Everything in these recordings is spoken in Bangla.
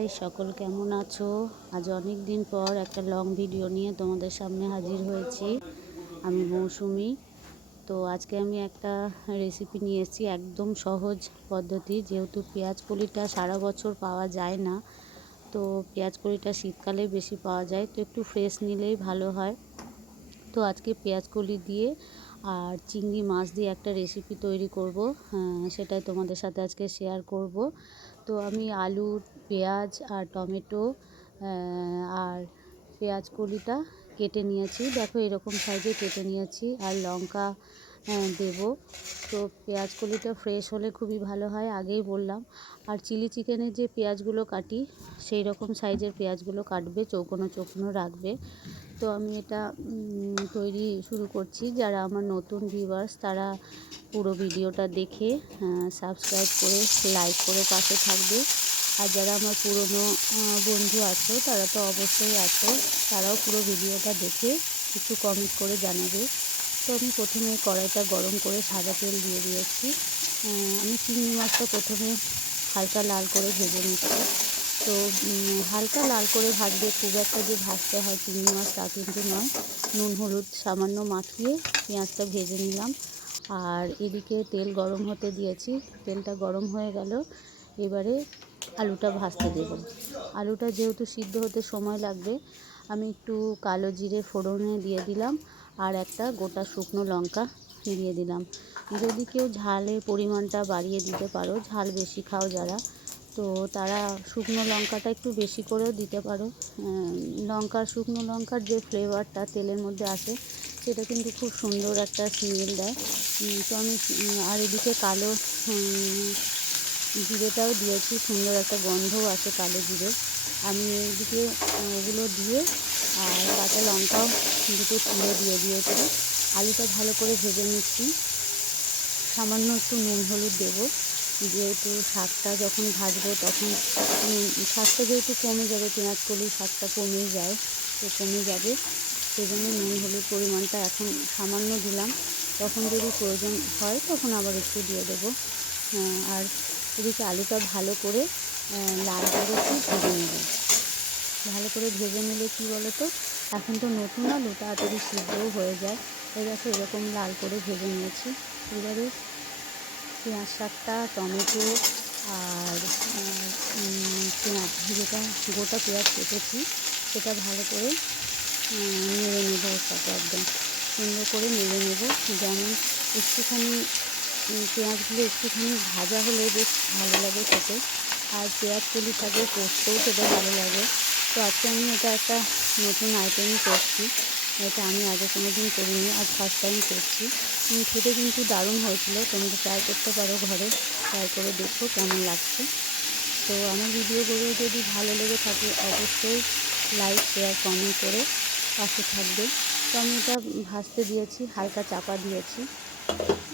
হাই, সকল কেমন আছো? আজ অনেক দিন পর একটা লং ভিডিও নিয়ে তোমাদের সামনে হাজির হয়েছি। আমি মৌসুমি। তো আজকে আমি একটা রেসিপি নিয়ে এসেছি একদম সহজ পদ্ধতি, যেহেতু পেঁয়াজ কলিটা সারা বছর পাওয়া যায় না, তো পেঁয়াজ কলিটা শীতকালে বেশি পাওয়া যায়, তো একটু ফ্রেশ নিলেই ভালো হয়। তো আজকে পেঁয়াজ কলি দিয়ে আর চিংড়ি মাছ দিয়ে একটা রেসিপি তৈরি করব। সেটাই তোমাদের সাথে আজকে শেয়ার করব। তো আমি আলু, পেঁয়াজ আর টমেটো আর পেঁয়াজ কলিটা কেটে নিয়েছি। দেখো এরকম সাইজে কেটে নিয়েছি আর লঙ্কা দেব। তো পেঁয়াজ কলিটা ফ্রেশ হলে খুবই ভালো হয়, আগেই বললাম। আর চিলি চিকেনের যে পেঁয়াজগুলো কাটি সেই রকম সাইজের পেঁয়াজগুলো কাটবে, চৌকোনো চৌকোনো রাখবে। তো আমি এটা তৈরি শুরু করছি। যারা আমার নতুন ভিউয়ার্স তারা পুরো ভিডিওটা দেখে সাবস্ক্রাইব করে লাইক করে পাশে থাকবে। আর যারা আমার পুরনো বন্ধু আছো, তারা তো অবশ্যই আছো। তারাও পুরো ভিডিওটা দেখে একটু কমেন্ট করে জানাবে। তো আমি প্রথমে কড়াইটা গরম করে সাদা তেল দিয়ে দিয়েছি। আমি চিংড়ি মাছটা প্রথমে হালকা লাল করে ভেজে নিচ্ছি। তো হালকা লাল করে ভাজবে খুব একটা যে ভাজতে হয় চিংড়ি মাছ তা কিন্তু নয়। নুন, হলুদ সামান্য মাখিয়ে পেঁয়াজটা ভেজে নিলাম। আর এদিকে তেল গরম হতে দিয়েছি। তেলটা গরম হয়ে গেল। এবারে আলুটা ভাজতে দেব। আলুটা যেহেতু সিদ্ধ হতে সময় লাগবে, আমি একটু কালো জিরে ফোড়নে দিয়ে দিলাম আর একটা গোটা শুকনো লঙ্কা দিয়ে দিলাম। যদি কেউ ঝালের পরিমাণটা বাড়িয়ে দিতে পারো, ঝাল বেশি খাও যারা। তো তারা শুকনো লঙ্কাটা একটু বেশি করেও দিতে পারো। লঙ্কার, শুকনো লঙ্কার যে ফ্লেভারটা তেলের মধ্যে আসে, সেটা কিন্তু খুব সুন্দর একটা স্মেল দেয়। তো আমি আর এদিকে কালো জিরেটাও দিয়েছি, সুন্দর একটা গন্ধও আসে কালো জিরে। আমি এইদিকে ওগুলো দিয়ে আর কাঁচা লঙ্কাও দুটো তুলে দিয়ে দিয়েছি। আলুটা ভালো করে ভেজে নিচ্ছি। সামান্য একটু নুন, হলুদ দেবো। যেহেতু শাকটা যখন ভাজবো তখন শাকটা যেহেতু কমে যাবে, পেঁয়াজ কলি শাকটা কমেই যায়, তো কমে যাবে। সেই জন্য নুন, হলুদ পরিমাণটা এখন সামান্য দিলাম। তখন যদি প্রয়োজন হয় তখন আবার একটু দিয়ে দেবো। আর এদিকে আলুটা ভালো করে লাল করে একটু ভেজে নেব। ভালো করে ভেজে নিলে কী বলো তো এখন তো নতুন আলু, তাড়াতাড়ি সিদ্ধও হয়ে যায়। দেখো এরকম লাল করে ভেজে নিয়েছি। এবারে পেঁয়াজ শাকটা, টমেটো আর পেঁয়াজ, যেটা গোটা পেঁয়াজ কেটেছি, সেটা ভালো করে নেড়ে নেব ওর সাথে একদম। সুন্দর করে নেড়ে নেব। যেমন একটুখানি পেঁয়াজগুলো একটুখানি ভাজা হলে বেশ ভালো লাগে খেতে। আর পেঁয়াজ কলি থাকে পোস্তও খেতে ভালো লাগে। তো আজকে আমি এটা একটা নতুন আইটেমই করছি। এটা আমি আগে কোনো দিন করিনি, আজ ফার্স্ট টাইম করছি। খেতে কিন্তু দারুণ হয়েছিল তোমরা ট্রাই করতে পারো ঘরে। ট্রাই করে দেখো কেমন লাগছে। তো আমার ভিডিওগুলো যদি ভালো লেগে থাকে, অবশ্যই লাইক শেয়ার কমেন্ট করে পাশে থাকবে। তো আমি এটা ভাজতে দিয়েছি, হালকা চাপা দিয়েছি।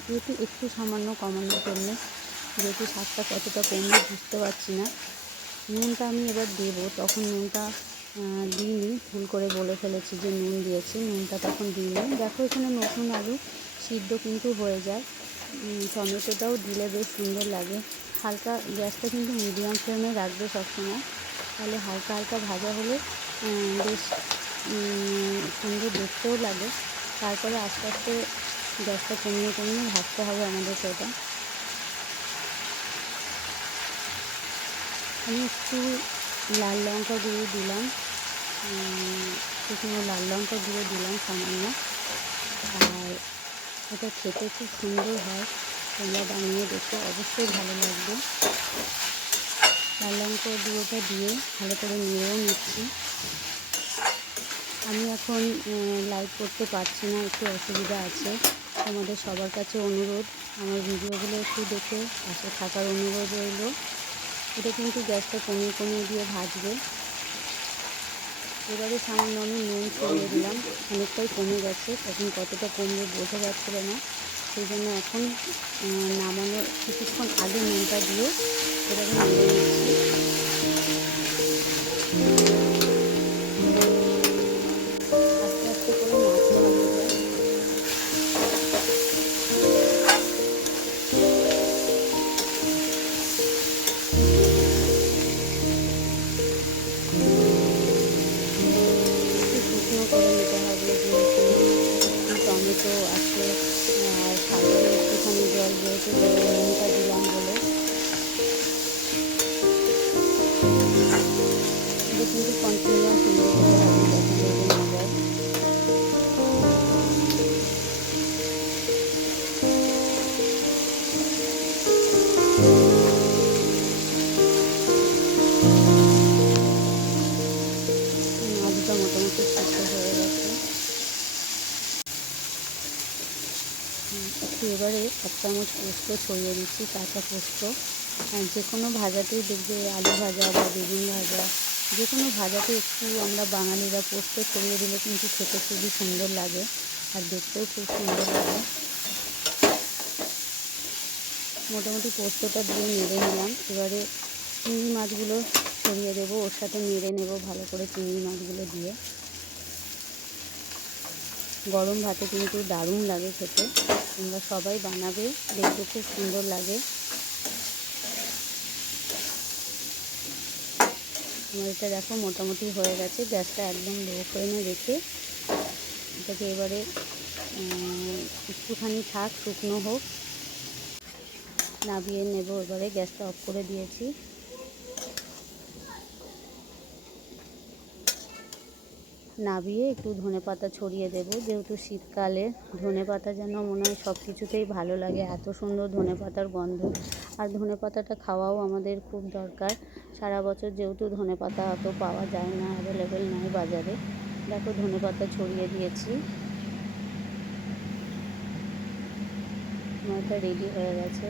যেহেতু একটু সামান্য কমানোর জন্য, যেহেতু শাকটা কতটা কমলে বুঝতে পারছি না। নুনটা আমি এবার দেবো, তখন নুনটা দিইনি ভুল করে বলে ফেলেছি যে নুন দিয়েছি, নুনটা তখন দিইনি দেখো এখানে নতুন আলু সিদ্ধ কিন্তু হয়ে যায়। টমেটোটাও দিলে বেশ সুন্দর লাগে। হালকা গ্যাসটা কিন্তু মিডিয়াম ফ্লেমে রাখবে সবসময়। তাহলে হালকা হালকা ভাজা হলে বেশ সুন্দর দেখতেও লাগে। তারপরে আস্তে আস্তে গ্যাসটা কমিয়ে কমিয়ে ভাজতে হবে আমাদের সেটা। আমি একটু লাল লঙ্কা গুঁড়ো দিলাম। শুকনো লাল লঙ্কা গুঁড়ো দিলাম সামান্য। আর এটা খেতে খুব সুন্দর হয়। তোমরা বানিয়ে দেখো অবশ্যই ভালো লাগবে। লাল লঙ্কা গুঁড়োটা দিয়ে ভালো করে নিয়েও নিচ্ছি। আমি এখন লাইভ করতে পারছি না, একটু অসুবিধা আছে। তোমাদের সবার কাছে অনুরোধ, আমার ভিডিওগুলো একটু দেখে, পাশে থাকার অনুরোধ রইল। এটা কিন্তু গ্যাসটা কমিয়ে কমিয়ে দিয়ে ভাজবে। এবারে সামান্য আমি নুন ছড়িয়ে দিলাম। অনেকটাই কমে গেছে। এখন কতটা কমবে বোঝা যাচ্ছিল না। সেই জন্য এখন নামানোর কিছুক্ষণ আগে নুনটা দিয়ে এবারে নামিয়ে নিচ্ছি। মোটামুটি হয়ে গেছে এবারে এক চামচ পোস্ত ছড়িয়ে দিচ্ছি, কাঁচা পোস্ত। যে কোনো ভাজাতেই দেখবে আলু ভাজা বা বেগুন ভাজা, যে কোনো ভাজাতে একটু আমরা বাঙালিরা পোস্ত ছড়িয়ে দিলে কিন্তু খেতে খুবই সুন্দর লাগে আর দেখতেও খুব সুন্দর লাগে। মোটামুটি পোস্তটা দিয়ে নেড়ে নিলাম। এবারে চিংড়ি মাছগুলো ছড়িয়ে দেবো, ওর সাথে নেড়ে নেব ভালো করে চিংড়ি মাছগুলো দিয়ে। গরম ভাতে কিন্তু দারুণ লাগে খেতে। তোমরা সবাই বানাবে, দেখতে খুব সুন্দর লাগে। আমার এটা দেখো মোটামুটি হয়ে গেছে, গ্যাসটা একদম লো ফ্লেমে রেখে এটাকে এবারে একটুখানি থাক, শুকনো হোক। নাবিয়ে নেব, এবারে গ্যাসটা অফ করে দিয়েছি। নাবিয়ে একটু ধনে পাতা ছড়িয়ে দেবো, যেহেতু শীতকালে ধনে পাতা যেন মনে হয় সব কিছুতেই ভালো লাগে, এত সুন্দর ধনে পাতার গন্ধ। আর ধনে পাতাটা খাওয়াও আমাদের খুব দরকার, সারা বছর যেহেতু ধনে পাতা অত পাওয়া যায় না অ্যাভেলেবেল নয় বাজারে। দেখো ধনে পাতা ছড়িয়ে দিয়েছি। আমারটা রেডি হয়ে গেছে।